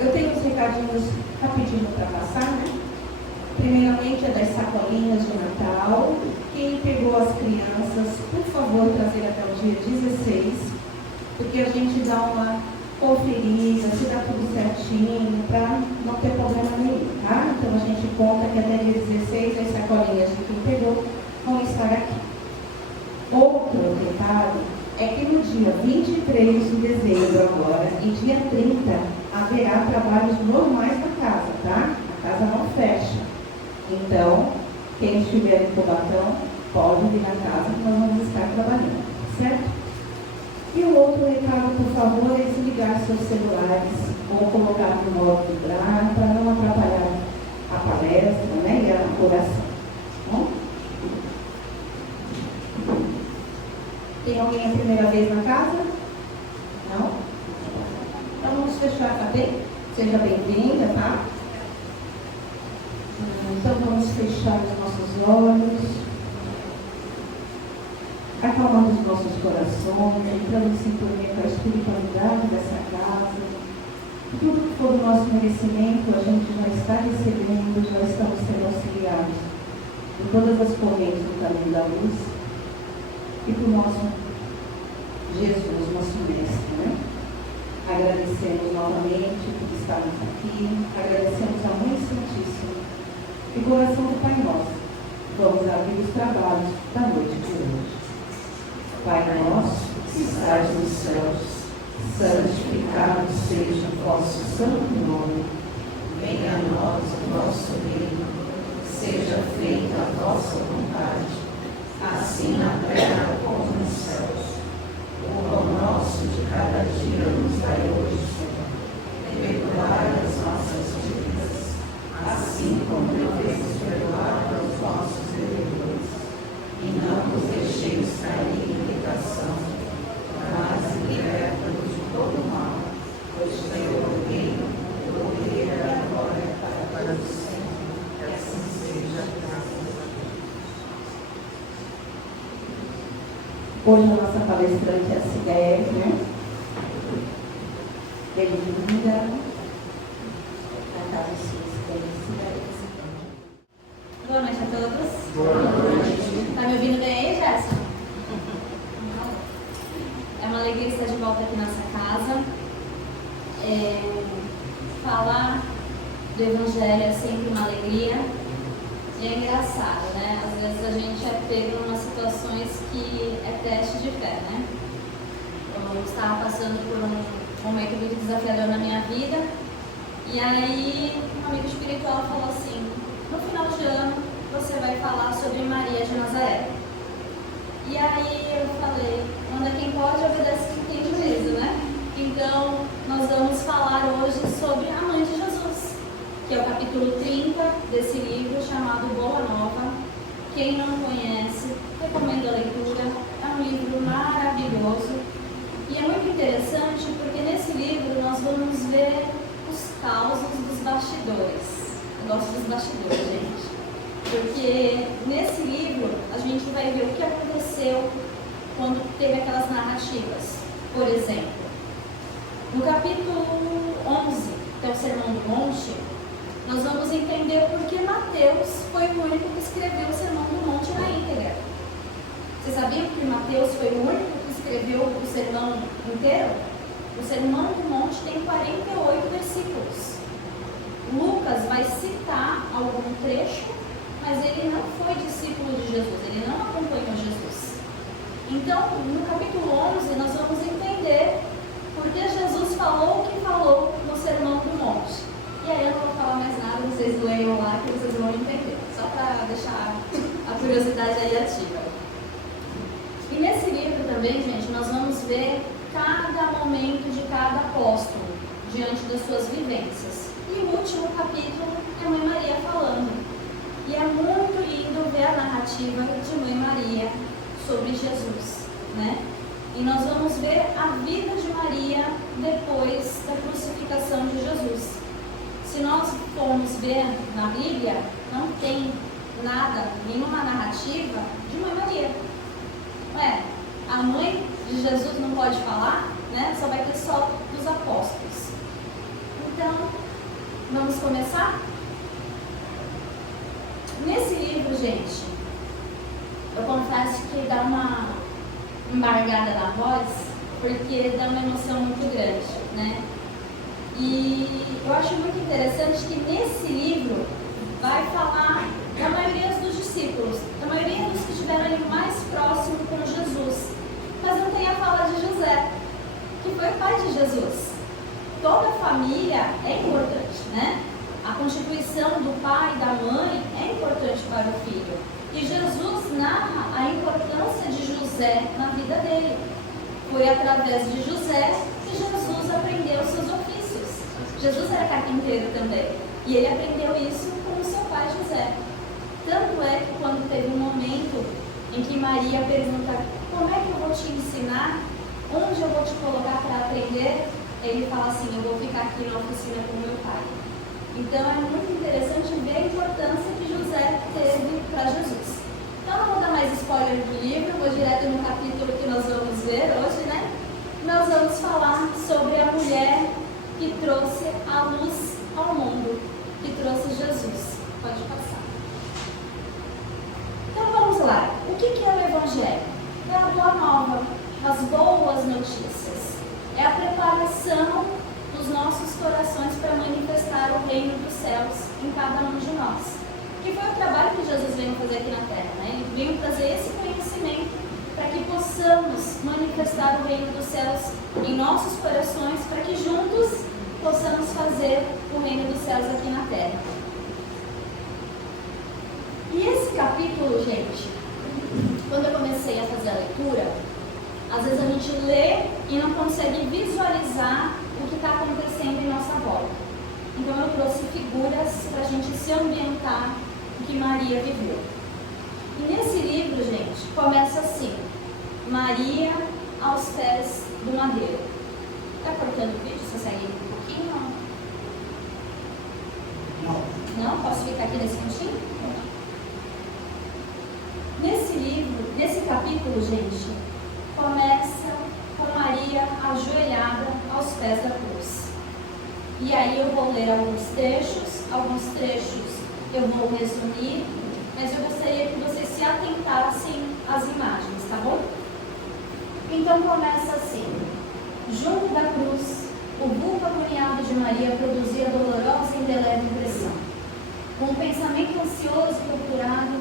Eu tenho uns recadinhos rapidinho para passar, né? Primeiramente é das sacolinhas de Natal. Quem pegou as crianças, por favor, trazer até o dia 16, porque a gente dá uma conferida, se dá tudo certinho, para não ter problema nenhum, tá? Então a gente conta que até dia 16 as sacolinhas de quem pegou vão estar aqui. Outro recado é que no dia 23 de dezembro agora e dia 30 haverá trabalhos normais na casa, tá? A casa não fecha. Então, quem estiver em Cubatão, pode vir na casa que nós vamos estar trabalhando, certo? E o outro recado, por favor, é desligar seus celulares ou colocar no modo vibrar para não atrapalhar a palestra, né, e a oração. Bom? Tem alguém a primeira vez na casa? Não? Então vamos fechar, tá bem? Seja bem-vinda, tá? Então vamos fechar os nossos olhos, acalmando os nossos corações, entrando em sintonia com a espiritualidade dessa casa. Tudo que for do nosso merecimento, a gente já está recebendo, já estamos sendo auxiliados em todas as correntes do caminho da luz e por nosso Jesus, nosso Mestre, né? Agradecemos novamente por estarmos aqui, agradecemos a Mãe Santíssima e coração do Pai Nosso. Vamos abrir os trabalhos da noite de hoje. Pai nosso, que estás nos céus, santificado seja o vosso santo nome. Venha a nós o vosso reino, seja feita a vossa vontade, assim na terra como nos céus. O pão nosso de cada dia nos dai hoje, Senhor. Perdoai as nossas dívidas, assim como devemos perdoar aos nossos devedores. E não nos deixeis cair em tentação, mas liberta-nos de todo mal, pois teu é o reino, o poder e a glória para o sempre. Que assim seja, graças a Deus. Hoje a nossa palestrante é a Cibele, né? Bem-vinda. Boa noite a todos. Boa noite. Tá me ouvindo bem aí, Gerson? É uma alegria estar de volta aqui nessa casa. Falar do Evangelho é sempre uma alegria. E é engraçado, né? Às vezes a gente é pego em umas situações que é teste de fé, né? Eu estava passando por um momento muito desafiador na minha vida. E aí, um amigo espiritual falou assim: no final de ano, você vai falar sobre Maria de Nazaré. E aí eu falei, manda quem pode, obedece quem tem juízo, né? Então, nós vamos falar hoje sobre a Mãe de Jesus, que é o capítulo 30 desse livro chamado Boa Nova. Quem não conhece, recomendo a leitura. É um livro maravilhoso. E é muito interessante porque nesse livro nós vamos ver os causos dos bastidores. Eu gosto dos bastidores, gente. Porque nesse livro a gente vai ver o que aconteceu quando teve aquelas narrativas. Por exemplo, no capítulo 11, que é o Sermão do Monte, nós vamos entender por que Mateus foi o único que escreveu o Sermão do Monte na íntegra. Vocês sabiam que Mateus foi o único que escreveu o sermão inteiro? O Sermão do Monte tem 48 versículos. Lucas vai citar algum trecho, mas ele não foi discípulo de Jesus, ele não acompanhou Jesus. Então, no capítulo 11, nós vamos entender por que Jesus falou o que falou no Sermão do Monte. E aí eu não vou falar mais nada, vocês leiam lá que vocês vão entender, só para deixar a curiosidade aí ativa. E nesse livro também, gente, nós vamos ver cada momento de cada apóstolo diante das suas vivências. E o último capítulo é a Mãe Maria falando. E é muito lindo ver a narrativa de Mãe Maria sobre Jesus, né? E nós vamos ver a vida de Maria depois da crucificação de Jesus. Se nós formos ver na Bíblia, não tem nada, nenhuma narrativa de Mãe Maria. Ué, a mãe de Jesus não pode falar, né? Só vai ter só dos apóstolos. Então, vamos começar? Nesse livro, gente, eu confesso que dá uma embargada na voz, porque dá uma emoção muito grande, né? E eu acho muito interessante que nesse livro vai falar da maioria dos discípulos, da maioria dos que estiveram ali mais próximo com Jesus. Mas não tem a fala de José, que foi o pai de Jesus. Toda família é importante, né? A constituição do pai e da mãe é importante para o filho. E Jesus narra a importância de José na vida dele. Foi através de José que Jesus aprendeu seus ofícios. Jesus era carpinteiro também. E ele aprendeu isso com o seu pai José. Tanto é que quando teve um momento em que Maria pergunta: como é que eu vou te ensinar? Onde eu vou te colocar para aprender? Ele fala assim: eu vou ficar aqui na oficina com meu pai. Então é muito interessante ver a importância que José teve para Jesus. Então não vou dar mais spoiler do livro, vou direto no capítulo que nós vamos ver hoje, né? Nós vamos falar sobre a mulher que trouxe a luz ao mundo, que trouxe Jesus. Pode passar. Então vamos lá. O que é o Evangelho? É a boa nova, as boas notícias. É a preparação dos nossos corações para manifestar o reino dos céus em cada um de nós. Que foi o trabalho que Jesus veio fazer aqui na Terra, né? Ele veio trazer esse conhecimento para que possamos manifestar o reino dos céus em nossos corações, para que juntos possamos fazer o reino dos céus aqui na Terra. E esse capítulo, gente, quando eu comecei a fazer a leitura, às vezes a gente lê e não consegue visualizar o que está acontecendo em nossa volta. Então eu trouxe figuras para a gente se ambientar no que Maria viveu. E nesse livro, gente, começa assim: Maria aos pés do madeiro. Está cortando o vídeo? Você segue um pouquinho? Não? Posso ficar aqui nesse cantinho? Nesse livro, nesse capítulo, gente, começa com Maria ajoelhada aos pés da cruz. E aí eu vou ler alguns trechos eu vou resumir, mas eu gostaria que vocês se atentassem às imagens, tá bom? Então começa assim: junto da cruz, o vulto agoniado de Maria produzia dolorosa e indelével impressão. Com um pensamento ansioso e torturado,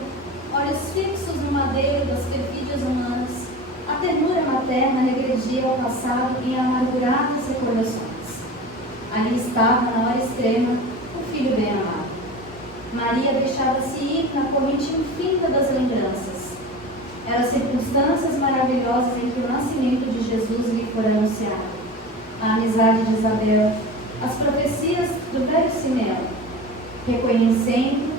olhos fixos no madeiro das perfídias humanas, a ternura materna regredia ao passado em amarguradas recordações. Ali estava, na hora extrema, o filho bem-amado. Maria deixava-se ir na corrente infinita das lembranças. Eram circunstâncias maravilhosas em que o nascimento de Jesus lhe fora anunciado. A amizade de Isabel, as profecias do velho Simeão, reconhecendo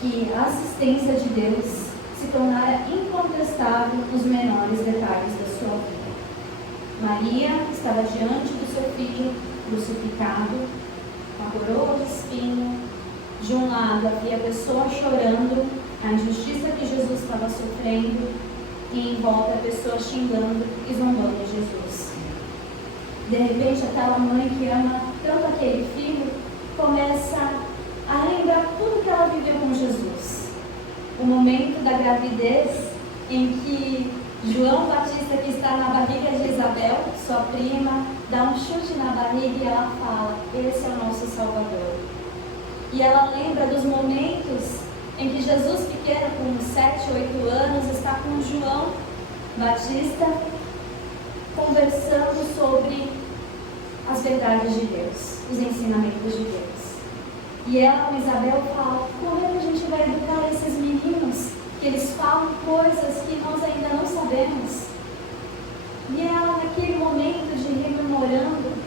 que a assistência de Deus se tornara incontestável nos menores detalhes da sua vida. Maria estava diante do seu filho crucificado, com a coroa de espinho. De um lado havia a pessoa chorando a injustiça que Jesus estava sofrendo, e em volta a pessoa xingando e zombando de Jesus. De repente, aquela mãe que ama tanto aquele filho começa a lembrar tudo que ela viveu com Jesus. O momento da gravidez em que João Batista, que está na barriga de Isabel, sua prima, dá um chute na barriga e ela fala: esse é o nosso Salvador. E ela lembra dos momentos em que Jesus, pequeno, com 7, 8 anos, está com João Batista conversando sobre as verdades de Deus, os ensinamentos de Deus. E ela, com Isabel, fala: como é que a gente vai educar esses meninos, que eles falam coisas que nós ainda não sabemos? E ela, naquele momento de rememorando,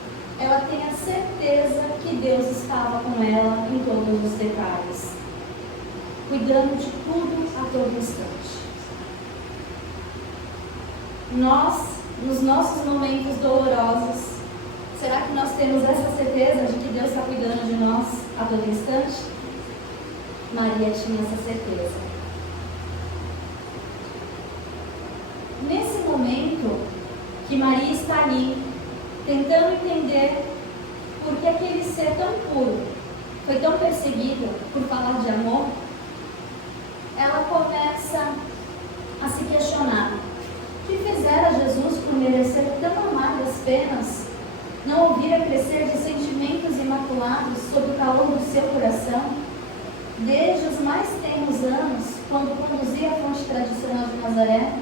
ela tem a certeza que Deus estava com ela em todos os detalhes, cuidando de tudo a todo instante. Nós, nos nossos momentos dolorosos, será que nós temos essa certeza de que Deus está cuidando de nós a todo instante? Maria tinha essa certeza. Nesse momento que Maria está ali, tentando entender por que aquele ser tão foi tão perseguida por falar de amor, ela começa a se questionar: o que fizera Jesus por merecer tão amargas penas? Não ouvira crescer de sentimentos imaculados sob o calor do seu coração? Desde os mais tenros anos, quando conduzia a fonte tradicional de Nazaré,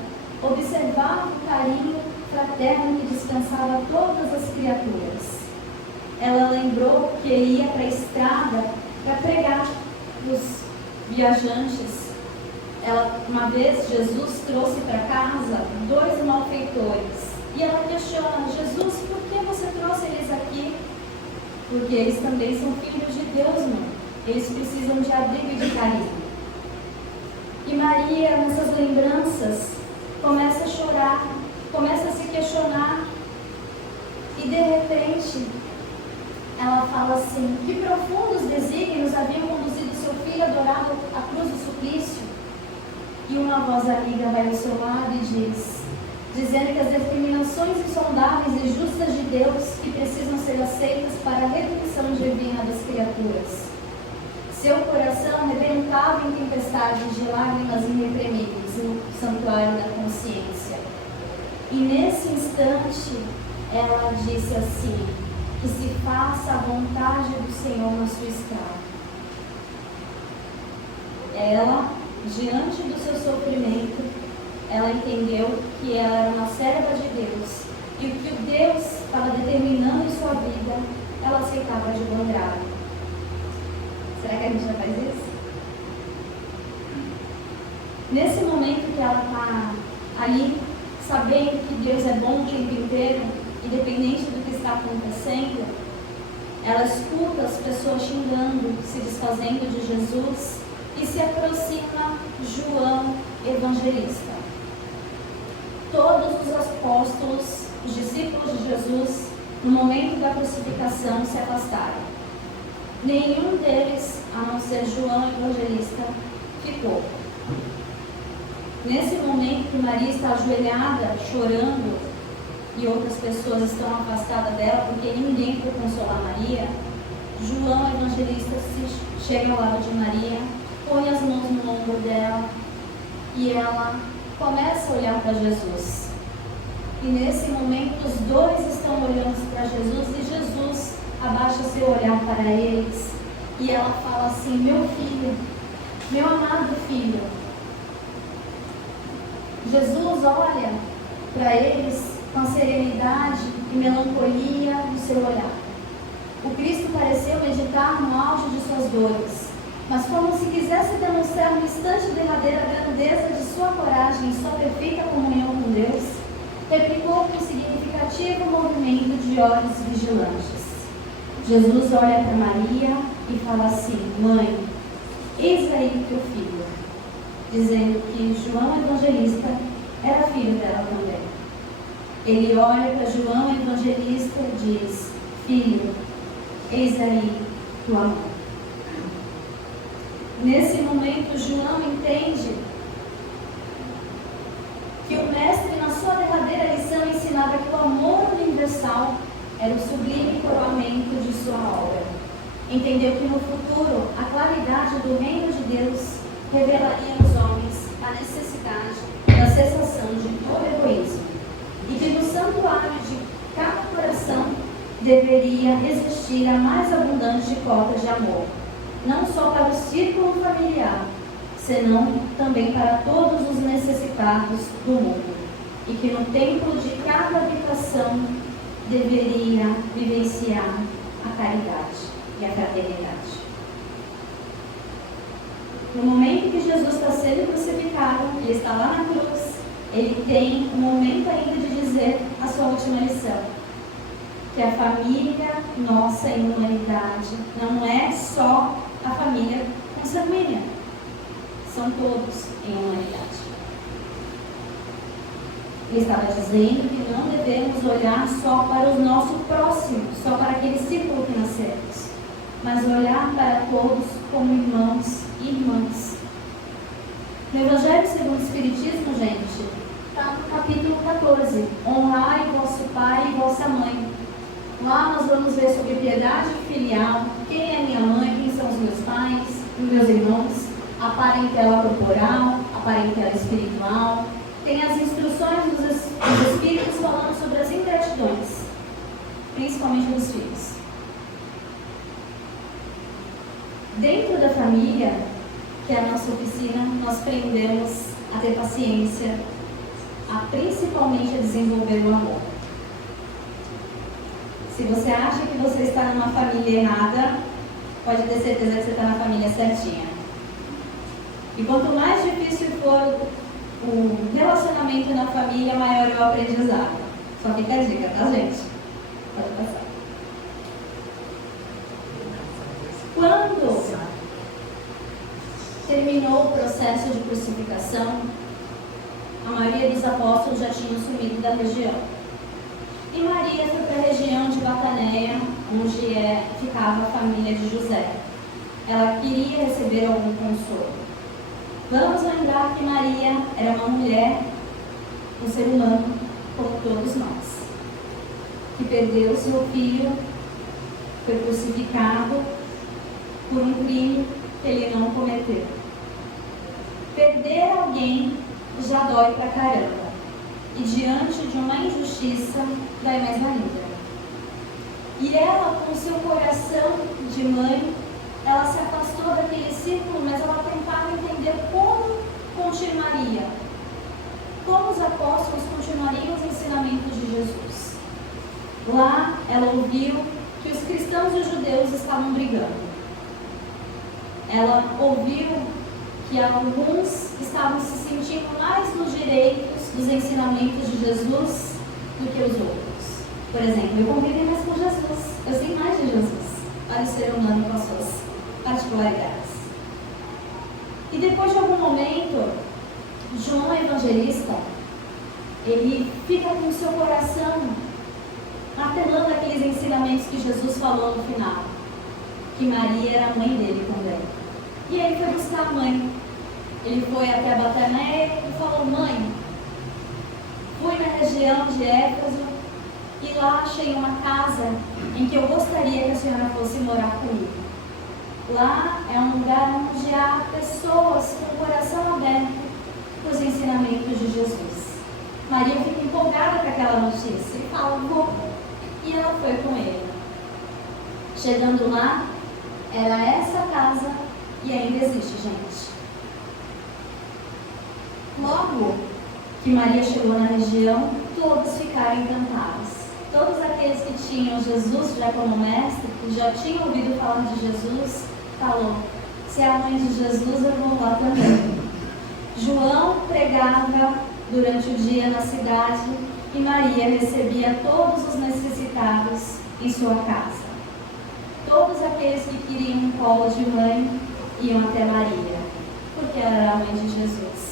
observava o carinho fraterno que dispensava todas as criaturas. Ela lembrou que ia para a estrada para pregar os viajantes. Uma vez Jesus trouxe para casa 2 malfeitores. E ela questiona: Jesus, por que você trouxe eles aqui? Porque eles também são filhos de Deus, mãe. Eles precisam de abrigo e de carinho. E Maria, nessas lembranças, começa a chorar, começa a se questionar. E de repente, ela fala assim: que profundos desígnios haviam conduzido seu filho adorado à cruz do suplício? E uma voz amiga vai ao seu lado e diz, dizendo que as determinações insondáveis e justas de Deus que precisam ser aceitas para a redenção divina das criaturas. Seu coração rebentava em tempestades de lágrimas irreprimíveis no santuário da consciência. E nesse instante, ela disse assim: que se faça a vontade do Senhor na sua escrava. Ela, diante do seu sofrimento, ela entendeu que ela era uma serva de Deus e o que o Deus estava determinando em sua vida, ela aceitava de bom grado. Será que a gente já faz isso? Nesse momento que ela está ali, sabendo que Deus é bom o tempo inteiro, independente do que está acontecendo, ela escuta as pessoas xingando, se desfazendo de Jesus, e se aproxima João Evangelista. Todos os apóstolos, os discípulos de Jesus, no momento da crucificação, se afastaram. Nenhum deles, a não ser João Evangelista, ficou. Nesse momento que Maria está ajoelhada, chorando, e outras pessoas estão afastadas dela, porque ninguém pode consolar Maria, João Evangelista chega ao lado de Maria, põe as mãos no ombro dela, e ela começa a olhar para Jesus. E nesse momento os dois estão olhando para Jesus, e Jesus abaixa seu olhar para eles, e ela fala assim: meu filho, meu amado filho. Jesus olha para eles com a serenidade e melancolia no seu olhar. O Cristo pareceu meditar no auge de suas dores, mas como se quisesse demonstrar no instante derradeiro a grandeza de sua coragem e sua perfeita comunhão com Deus, replicou com significativo movimento de olhos vigilantes. Jesus olha para Maria e fala assim: mãe, eis aí teu filho, dizendo que João Evangelista era filho dela também. Ele olha para João Evangelista e diz: filho, eis aí tua mãe. Nesse momento, João entende que o mestre, na sua derradeira lição, ensinava que o amor universal era o sublime coroamento de sua obra. Entendeu que no futuro a claridade do reino de Deus revelaria aos homens a necessidade da cessação de todo egoísmo, e que no santuário de cada coração deveria existir a mais abundante cota de amor, não só para o círculo familiar, senão também para todos os necessitados do mundo, e que no templo de cada habitação deveria vivenciar a caridade e a fraternidade. No momento que Jesus está sendo crucificado, ele está lá na cruz, ele tem um momento ainda de dizer a sua última lição, que a família nossa em humanidade não é só a família consanguínea, são todos em humanidade. Ele estava dizendo que não devemos olhar só para o nosso próximo, só para aquele círculo que nascemos, mas olhar para todos como irmãos e irmãs. No Evangelho segundo o Espiritismo, gente, está no capítulo 14, honrai vosso pai e vossa mãe. Lá nós vamos ver sobre piedade filial, quem é minha mãe, quem são os meus pais, os meus irmãos, a parentela corporal, a parentela espiritual. Tem as instruções dos Espíritos falando sobre as ingratidões, principalmente dos filhos. Dentro da família, que é a nossa oficina, nós aprendemos a ter paciência, principalmente a desenvolver o amor. Se você acha que você está numa família errada, pode ter certeza que você está na família certinha. E quanto mais difícil for o relacionamento na família, maior é o aprendizado. Só fica a dica, tá, gente? Pode passar. Quando terminou o processo de crucificação, a maioria dos apóstolos já tinham sumido da região. E Maria foi para a região de Bataneia, onde ficava a família de José. Ela queria receber algum consolo. Vamos lembrar que Maria era uma mulher, um ser humano, como todos nós, que perdeu seu filho, foi crucificado por um crime que ele não cometeu. Perder alguém já dói pra caramba. E diante de uma injustiça, dói mais ainda. E ela, com seu coração de mãe, ela se afastou daquele círculo, mas ela tentava entender como continuaria. Como os apóstolos continuariam os ensinamentos de Jesus. Lá, ela ouviu que os cristãos e os judeus estavam brigando. Ela ouviu que alguns estavam se sentindo mais nos direitos dos ensinamentos de Jesus do que os outros. Por exemplo, eu convivi mais com Jesus, eu sei mais de Jesus, para o ser humano com as suas particularidades. E depois de algum momento, João Evangelista, ele fica com o seu coração martelando aqueles ensinamentos que Jesus falou no final, que Maria era a mãe dele também. E ele foi buscar a mãe. Ele foi até a Bataneia e falou: mãe, fui na região de Éfeso e lá achei uma casa em que eu gostaria que a senhora fosse morar comigo. Lá é um lugar onde há pessoas com o coração aberto para os ensinamentos de Jesus. Maria fica empolgada com aquela notícia e fala: vou. E ela foi com ele. Chegando lá, era essa casa e ainda existe, gente. Logo que Maria chegou na região, todos ficaram encantados. Todos aqueles que tinham Jesus já como mestre, que já tinham ouvido falar de Jesus, falou: se é a mãe de Jesus, eu vou lá também. João pregava durante o dia na cidade e Maria recebia todos os necessitados em sua casa. Todos aqueles que queriam um colo de mãe iam até Maria, porque ela era a mãe de Jesus.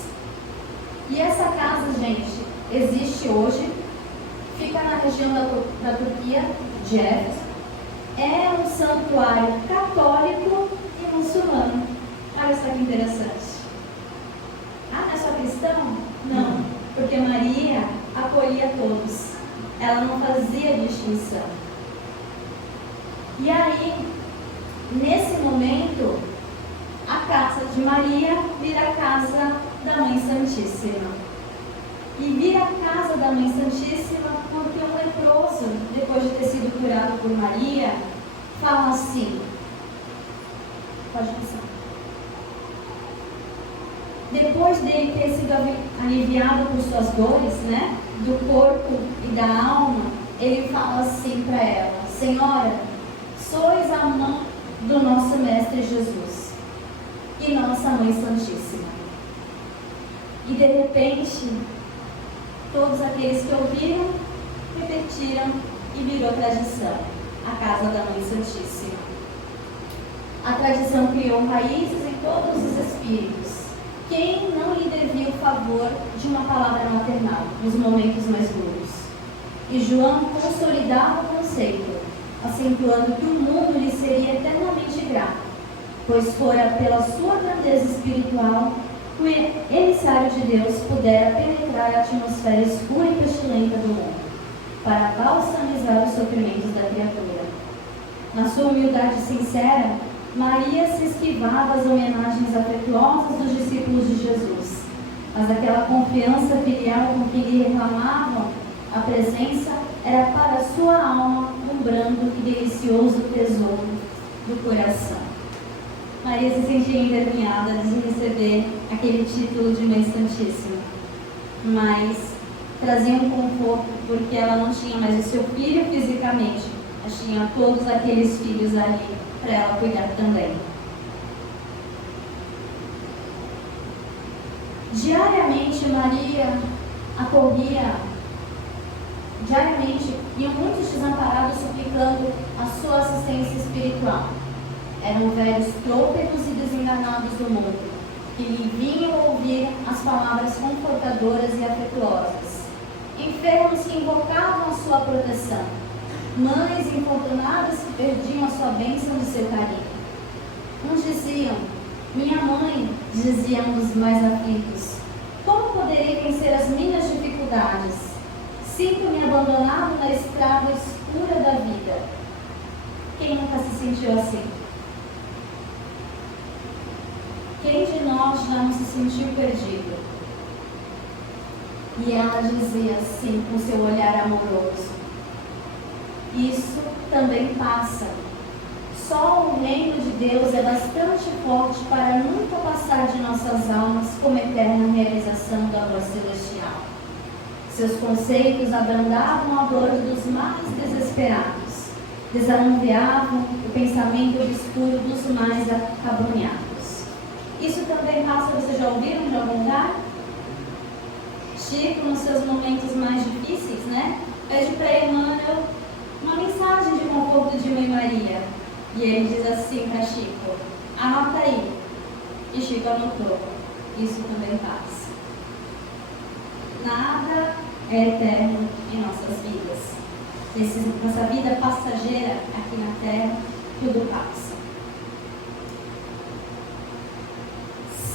E essa casa, gente, existe hoje, fica na região da Turquia, de Éfeso. É um santuário católico e muçulmano. Olha só que interessante. Ah, não é só cristão? Não, porque Maria acolhia todos. Ela não fazia distinção. E aí, nesse momento, a casa de Maria vira a casa da Mãe Santíssima. E vira a casa da Mãe Santíssima porque um leproso, depois de ter sido curado por Maria, fala assim: pode passar. Depois dele ter sido aliviado por suas dores, né, do corpo e da alma, ele fala assim para ela: Senhora, sois a mão do nosso Mestre Jesus e nossa Mãe Santíssima. E de repente, todos aqueles que ouviram, repetiram e virou tradição, a casa da Mãe Santíssima. A tradição criou raízes em todos os espíritos. Quem não lhe devia o favor de uma palavra maternal nos momentos mais duros? E João consolidava o conceito, acentuando que o mundo lhe seria eternamente grato, pois fora pela sua grandeza espiritual que o emissário de Deus pudera penetrar a atmosfera escura e pestilenta do mundo, para balsamizar os sofrimentos da criatura. Na sua humildade sincera, Maria se esquivava das homenagens afetuosas dos discípulos de Jesus, mas aquela confiança filial com que lhe reclamavam a presença era para sua alma um brando e delicioso tesouro do coração. Maria se sentia envergonhada de receber aquele título de Mãe Santíssima, mas trazia um conforto porque ela não tinha mais o seu filho fisicamente, mas tinha todos aqueles filhos ali para ela cuidar também. Diariamente Maria acorria, iam muitos desamparados suplicando a sua assistência espiritual. Eram velhos trôpegos e desenganados do mundo, que lhe vinham ouvir as palavras confortadoras e afetuosas. Enfermos que invocavam a sua proteção. Mães infortunadas que perdiam a sua bênção de seu carinho. Uns diziam: minha mãe, dizia um dos mais aflitos, como poderei vencer as minhas dificuldades? Sinto-me abandonado na estrada escura da vida. Quem nunca se sentiu assim? Quem de nós já não se sentiu perdido? E ela dizia assim, com seu olhar amoroso: isso também passa. Só o reino de Deus é bastante forte para nunca passar de nossas almas como eterna realização da voz celestial. Seus conceitos abrandavam a dor dos mais desesperados, desanuviavam o pensamento obscuro dos mais acabrunhados. Isso também passa, vocês já ouviram de algum lugar? Chico, nos seus momentos mais difíceis, né? Pede para Emmanuel uma mensagem de conforto de Mãe Maria. E ele diz assim para Chico: anota aí. E Chico anotou: isso também passa. Nada é eterno em nossas vidas. Nessa vida passageira aqui na Terra, tudo passa.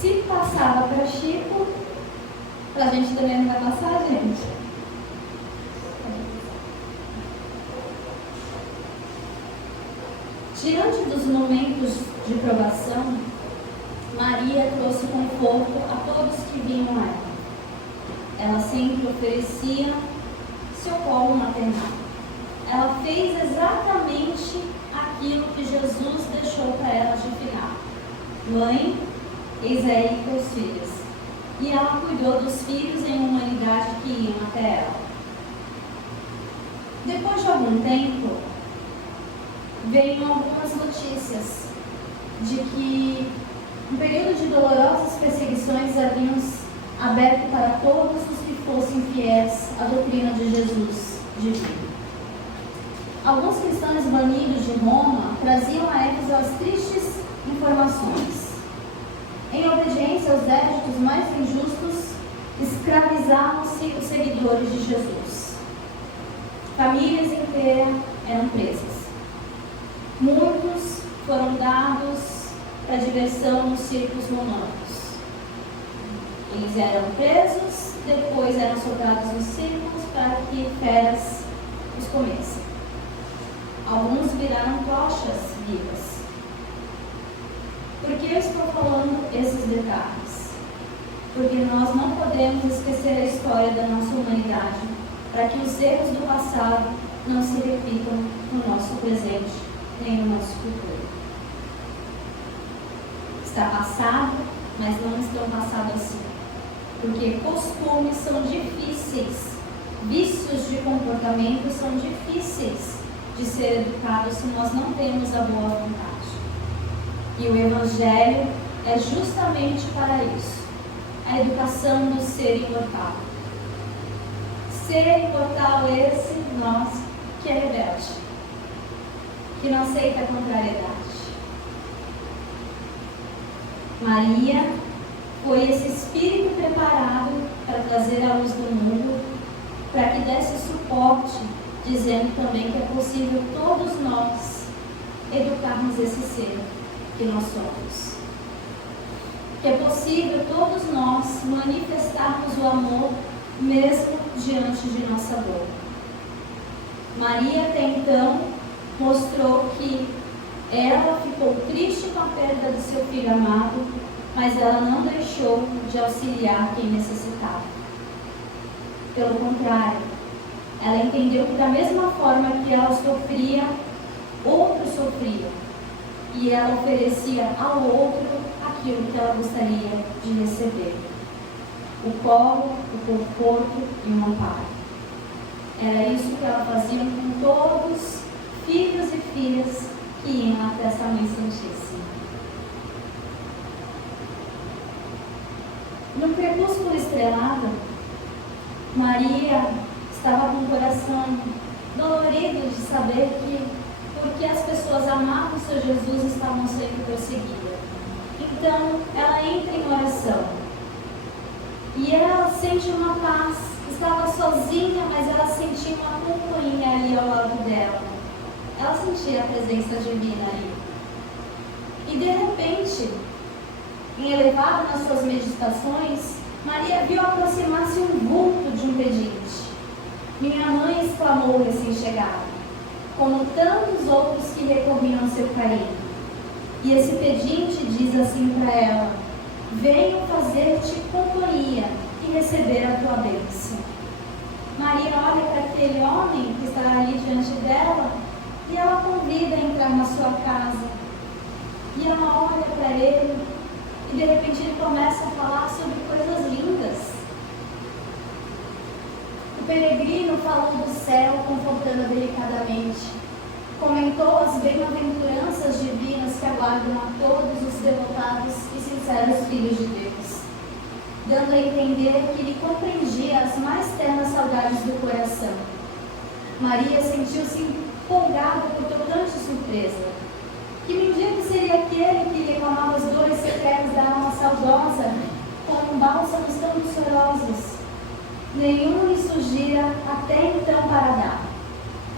Se passava para Chico, para a gente também não vai passar, gente? Diante dos momentos de provação, Maria trouxe conforto a todos que vinham a ela. Ela sempre oferecia seu colo maternal. Ela fez exatamente aquilo que Jesus deixou para ela de final. Mãe, eis aí teus filhos. E ela cuidou dos filhos em humanidade que iam até ela. Depois de algum tempo, veio algumas notícias de que um período de dolorosas perseguições haviam aberto para todos os que fossem fiéis à doutrina de Jesus divino. Alguns cristãos banidos de Roma traziam a Éfeso as tristes informações. Em obediência aos éditos mais injustos, escravizavam-se os seguidores de Jesus. Famílias inteiras eram presas. Muitos foram dados para diversão nos circos romanos. Eles eram presos, depois eram soltados nos circos para que feras os comessem. Alguns viraram tochas vivas. Por que eu estou falando esses detalhes? Porque nós não podemos esquecer a história da nossa humanidade, para que os erros do passado não se repitam no nosso presente, nem no nosso futuro. Está passado, mas não estão passado assim. Porque costumes são difíceis, vícios de comportamento são difíceis de ser educados se nós não temos a boa vontade. E o Evangelho é justamente para isso, a educação do ser imortal. Ser imortal esse, nós, que é rebelde, que não aceita a contrariedade. Maria foi esse espírito preparado para trazer a luz do mundo, para que desse suporte, dizendo também que é possível todos nós educarmos esse ser que nós somos. Que é possível todos nós manifestarmos o amor mesmo diante de nossa dor. Maria até então mostrou que Ela ficou triste com a perda de seu filho amado, mas ela não deixou de auxiliar quem necessitava. Pelo contrário, ela entendeu que da mesma forma que ela sofria, outros sofriam, e ela oferecia ao outro aquilo que ela gostaria de receber: o colo, o conforto e o amparo. Era isso que ela fazia com todos, filhos e filhas, que iam até essa Mãe Santíssima. No crepúsculo estrelado, Maria estava com o coração dolorido de saber que, porque as pessoas amavam o seu Jesus, estavam sendo perseguidas. Então, ela entra em oração. E ela sente uma paz. Estava sozinha, mas ela sentia uma companhia ali ao lado dela. Ela sentia a presença divina ali. E de repente, elevada nas suas meditações, Maria viu aproximar-se um vulto de um pedinte. Minha mãe, exclamou o recém-chegado, como tantos outros que recorriam ao seu carinho. E esse pedinte diz assim para ela: venho fazer-te companhia e receber a tua bênção. Maria olha para aquele homem que está ali diante dela e ela convida a entrar na sua casa. E ela olha para ele e de repente ele começa a falar sobre coisas lindas. O peregrino falou do céu, confortando delicadamente. Comentou as bem-aventuranças divinas que aguardam a todos os devotados e sinceros filhos de Deus, dando a entender que lhe compreendia as mais ternas saudades do coração. Maria sentiu-se empolgada por tocante surpresa. Que bendito seria aquele que lhe acalmava as dores secretas da alma saudosa com bálsamos tão luxuosos. Nenhum lhe surgira até então para dar.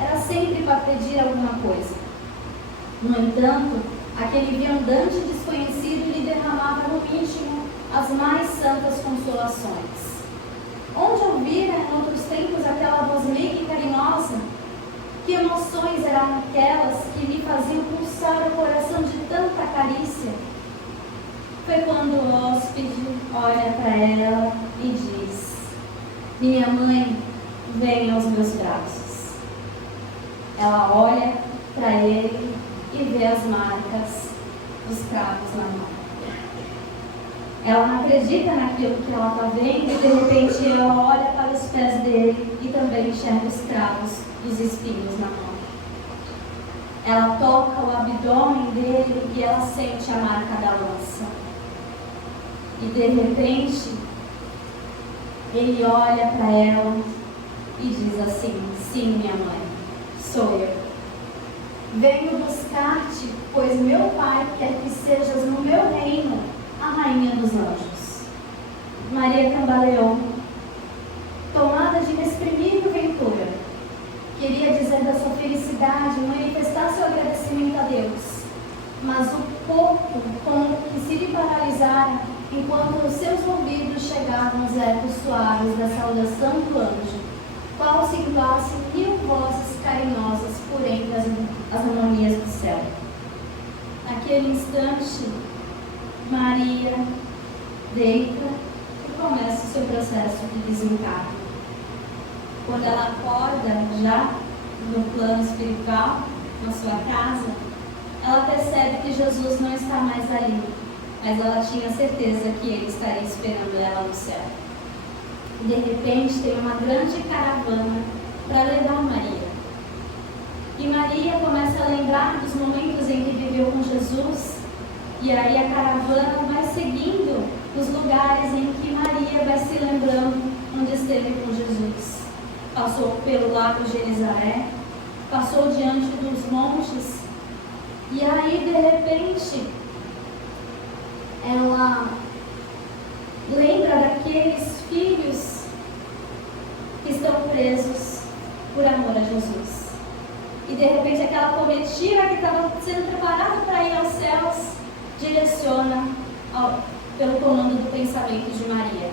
Era sempre para pedir alguma coisa. No entanto, aquele viandante desconhecido lhe derramava no íntimo as mais santas consolações. Onde ouvira em outros tempos aquela voz meiga e carinhosa? Que emoções eram aquelas que lhe faziam pulsar o coração de tanta carícia? Foi quando o hóspede olha para ela e diz: minha mãe, vem aos meus braços. Ela olha para ele e vê as marcas dos cravos na mão. Ela não acredita naquilo que ela está vendo e de repente ela olha para os pés dele e também enxerga os cravos dos espinhos na mão. Ela toca o abdômen dele e ela sente a marca da lança. E de repente ele olha para ela e diz assim: sim, minha mãe, sou eu. Venho buscar-te, pois meu Pai quer que sejas no meu reino a rainha dos anjos. Maria cambaleou, tomada de inexprimível ventura. Queria dizer da sua felicidade, manifestar seu agradecimento a Deus. Mas o corpo, como que se lhe paralisara, enquanto nos seus ouvidos chegavam os ecos suaves da saudação do anjo, qual se entoassem 1000 vozes carinhosas por entre as harmonias do céu. Naquele instante, Maria deita e começa o seu processo de desencarne. Quando ela acorda já no plano espiritual, na sua casa, ela percebe que Jesus não está mais ali, mas ela tinha certeza que ele estaria esperando ela no céu. De repente tem uma grande caravana para levar Maria. E Maria começa a lembrar dos momentos em que viveu com Jesus. E aí a caravana vai seguindo os lugares em que Maria vai se lembrando onde esteve com Jesus. Passou pelo lago Gerizaré, passou diante dos montes. E aí de repente ela lembra daqueles filhos que estão presos por amor a Jesus. E de repente aquela comitiva que estava sendo preparada para ir aos céus direciona pelo comando do pensamento de Maria.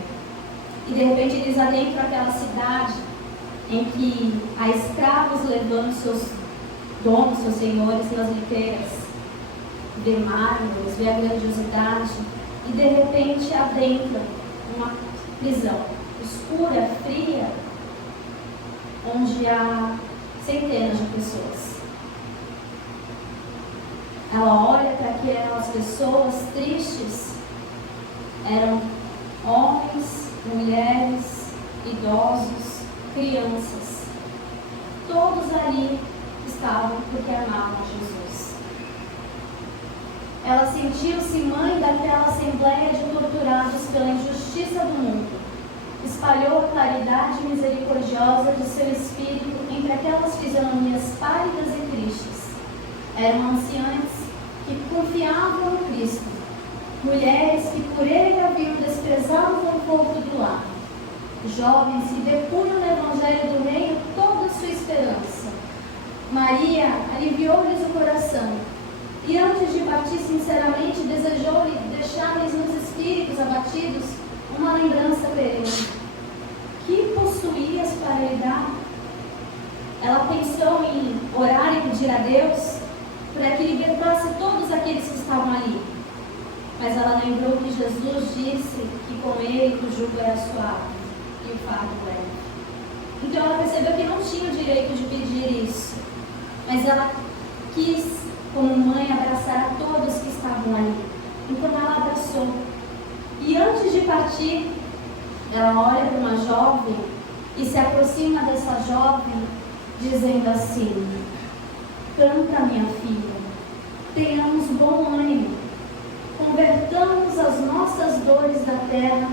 E de repente eles adentram aquela cidade em que há escravos levando seus donos, seus senhores nas liteiras. vê mármores, vê a grandiosidade e de repente adentra uma prisão escura, fria, onde há centenas de pessoas. Ela olha para aquelas pessoas tristes, eram homens, mulheres, idosos, crianças. Todos ali estavam porque amavam Jesus. Ela sentiu-se mãe daquela assembleia de torturados pela injustiça do mundo. Espalhou a claridade misericordiosa de seu espírito entre aquelas fisionomias pálidas e tristes. Eram anciãs que confiavam no Cristo, mulheres que por ele haviam desprezado o conforto do lar, jovens que depuram no Evangelho do Reino toda a sua esperança. Maria aliviou-lhes o coração e antes de partir sinceramente desejou deixar-lhes nos espíritos abatidos uma lembrança perene. Que possuías para lhe dar? Ela pensou em orar e pedir a Deus para que libertasse todos aqueles que estavam ali. Mas ela lembrou que Jesus disse que com ele o jugo era suave e o fardo leve. Então ela percebeu que não tinha o direito de pedir isso. Mas ela quis, como mãe, abraçar a todos que estavam ali. Então ela abraçou. E antes de partir, ela olha para uma jovem e se aproxima dessa jovem, dizendo assim: canta, minha filha, tenhamos bom ânimo, convertamos as nossas dores da terra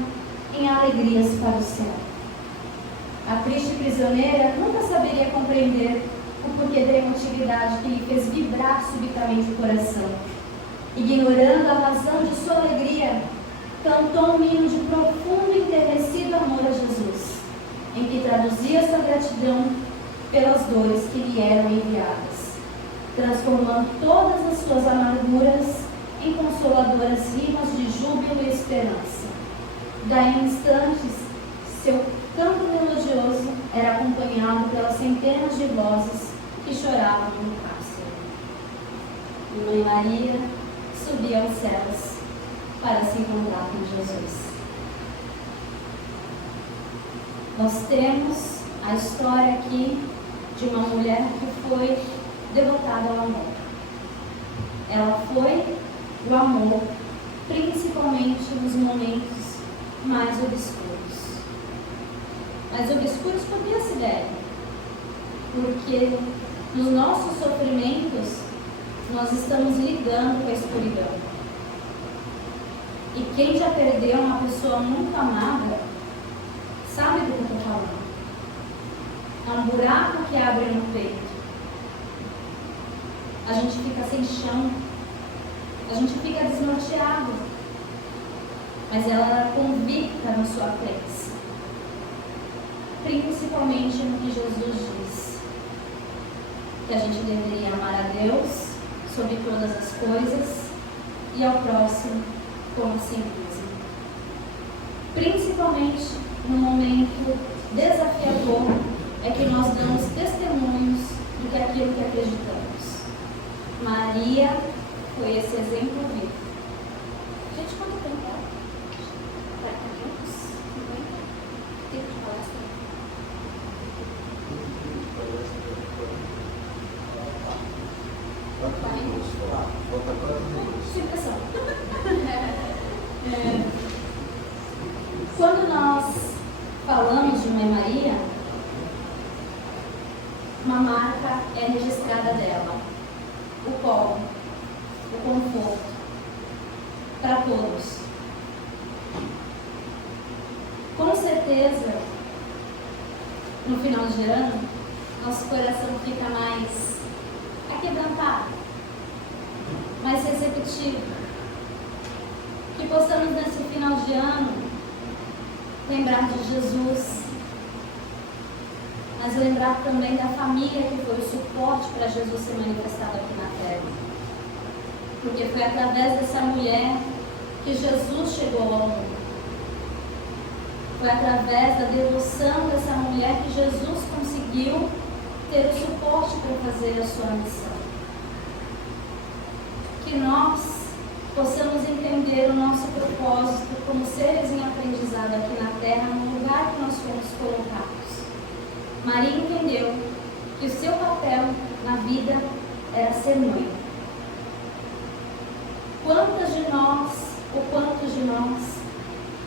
em alegrias para o céu. A triste prisioneira nunca saberia compreender o porquê da emotividade que lhe fez vibrar subitamente o coração. Ignorando a razão de sua alegria, cantou um hino de profundo e enternecido amor a Jesus, em que traduzia sua gratidão pelas dores que lhe eram enviadas, transformando todas as suas amarguras em consoladoras rimas de júbilo e esperança. Daí em instantes, seu canto melodioso era acompanhado pelas centenas de vozes que choravam no cárcere. E Mãe Maria subia aos céus para se encontrar com Jesus. Nós temos a história aqui de uma mulher que foi devotada ao amor. Ela foi o amor, principalmente nos momentos mais obscuros. Mas obscuros por que se deve? Porque nos nossos sofrimentos nós estamos lidando com a escuridão. E quem já perdeu uma pessoa muito amada sabe do que eu estou falando. É um buraco que abre no peito. A gente fica sem chão. A gente fica desnorteado. Mas ela era convicta na sua crença. Principalmente no que Jesus diz. Que a gente deveria amar a Deus sobre todas as coisas e ao próximo como a si mesmo. Principalmente no momento desafiador é que nós damos testemunhos do que aquilo que acreditamos. Maria foi esse exemplo vivo. Gente, quanto tempo é? 40 minutos? 50? Tempo de palestra? Quando nós falamos de Mãe Maria, uma marca é registrada dela: o colo, o conforto, para todos. Com certeza, no final de ano, nosso coração fica mais aquebrantado, mais receptivo. Que possamos nesse final de ano lembrar de Jesus, mas lembrar também da família que foi o suporte para Jesus ser manifestado aqui na terra. Porque foi através dessa mulher que Jesus chegou ao mundo. Foi através da devoção dessa mulher que Jesus conseguiu ter o suporte para fazer a sua missão. que nós possamos entender o nosso propósito como seres em aprendizado aqui na Terra, no lugar que nós fomos colocados. Maria entendeu que o seu papel na vida era ser mãe. Quantos de nós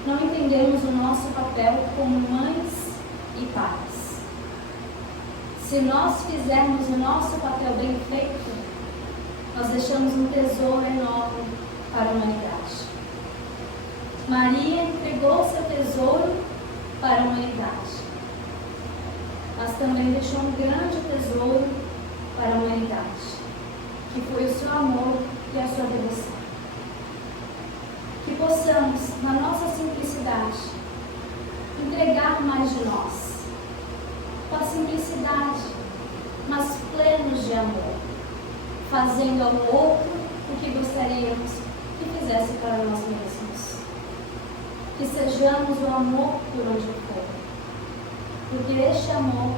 não entendemos o nosso papel como mães e pais? Se nós fizermos o nosso papel bem feito, nós deixamos um tesouro enorme para a humanidade. Maria entregou seu tesouro para a humanidade, mas também deixou um grande tesouro para a humanidade, que foi o seu amor e a sua devoção. Que possamos, na nossa simplicidade, entregar mais de nós, com a simplicidade, mas plenos de amor, fazendo ao outro o que gostaríamos que fizesse para nós mesmos. Que sejamos o amor por onde for, porque este amor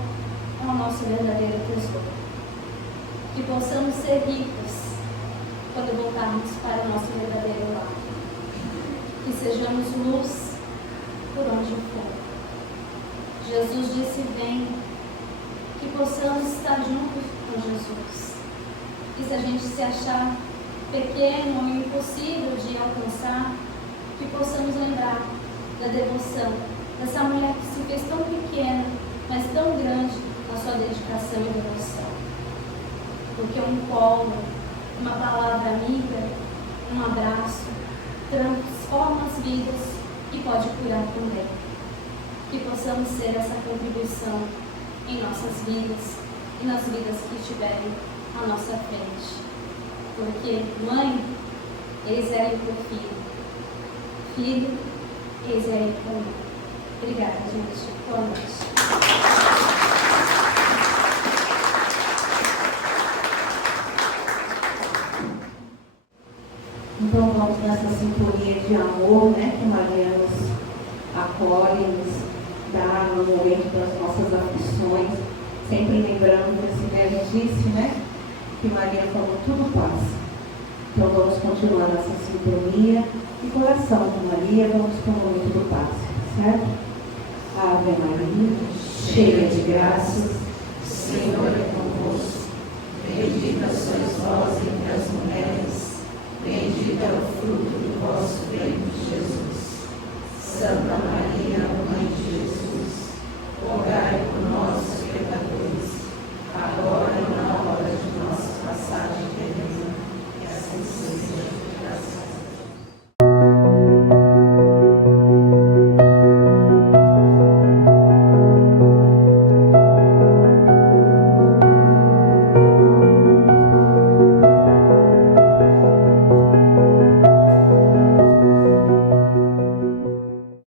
é o nosso verdadeiro tesouro. Que possamos ser ricos quando voltarmos para o nosso verdadeiro lar. Que sejamos luz por onde for. Jesus disse: vem. Que possamos estar juntos com Jesus. E se a gente se achar pequeno ou impossível de alcançar, que possamos lembrar da devoção dessa mulher que se fez tão pequena, mas tão grande na sua dedicação e devoção. Porque um colo, uma palavra amiga, um abraço, transforma as vidas e pode curar também. Que possamos ser essa contribuição em nossas vidas e nas vidas que estiverem à nossa frente. Porque mãe, eis aí por filho. Filho, eis aí por mãe. Obrigada, gente. Boa noite. Então vamos nessa sintonia de amor, né, que Maria nos acolhe, nos dá no momento das nossas aflições, sempre lembrando que assim Mary disse, né, que Maria falou, tudo passa. Então vamos continuar nessa sintonia e coração com Maria, vamos para o momento do passe, certo? Ave Maria, cheia de graças, Senhor é convosco, bendita sois vós